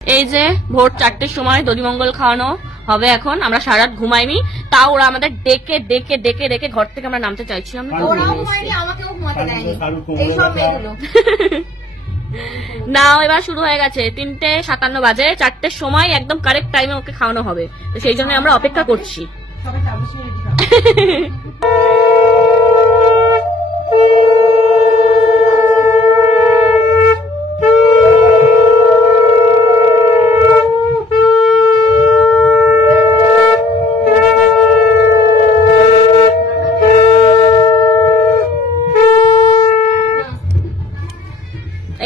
এই যে ভোর 4টের সময় দধিমঙ্গল খাওয়ানো হবে। এখন আমরা সারা রাত ঘুমাইনি, তাও ওরা আমাদের ডেকে ডেকে ডেকে ডেকে ঘর থেকে আমরা নামতে চাইছিলাম না। নাও এবার শুরু হয়ে গেছে, 3:57 বাজে, 4টের সময় একদম কারেক্ট টাইমে ওকে খাওয়ানো হবে, তো সেই জন্য আমরা অপেক্ষা করছি।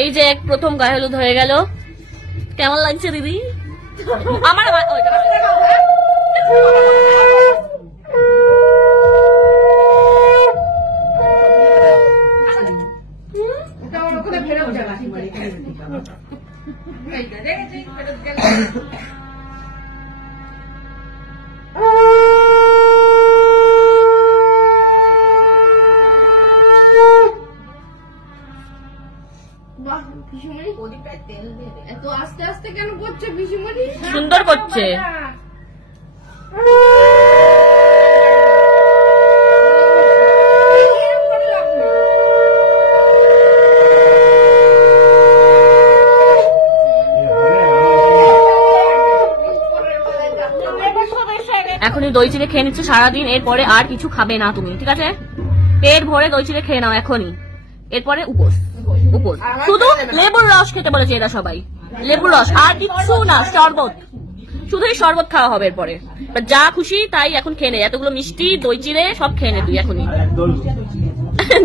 এই যে প্রথম গায়ে হলুদ হয়ে গেল, কেমন লাগছে দিদি? আমার আস্তে আস্তে কেন করছে পিসিমণি? সুন্দর করছে। এখনই দই চিড়ে খেয়ে নিচ্ছে সারাদিন, এরপরে আর কিছু খাবে না তুমি, ঠিক আছে? পেট ভরে দই চিড়ে খেয়ে নাও এখনই, এরপরে উপোস। উপোস শুধু লেবুর রস খেতে বলেছে এরা সবাই, লেবুর রস, আর কিছু না, শরবত, শুধুই শরবত খাওয়া হবে এরপরে। যা খুশি তাই এখন খেয়ে নে, এতগুলো মিষ্টি দই চিড়ে সব খেয়ে নে তুই এখনই।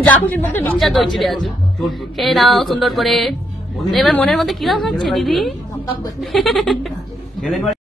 যা খুশির মধ্যে মিষ্টি আর দই চিড়ে আছে, খেয়ে নাও সুন্দর করে। এবার মনের মধ্যে কিরকম হচ্ছে দিদি?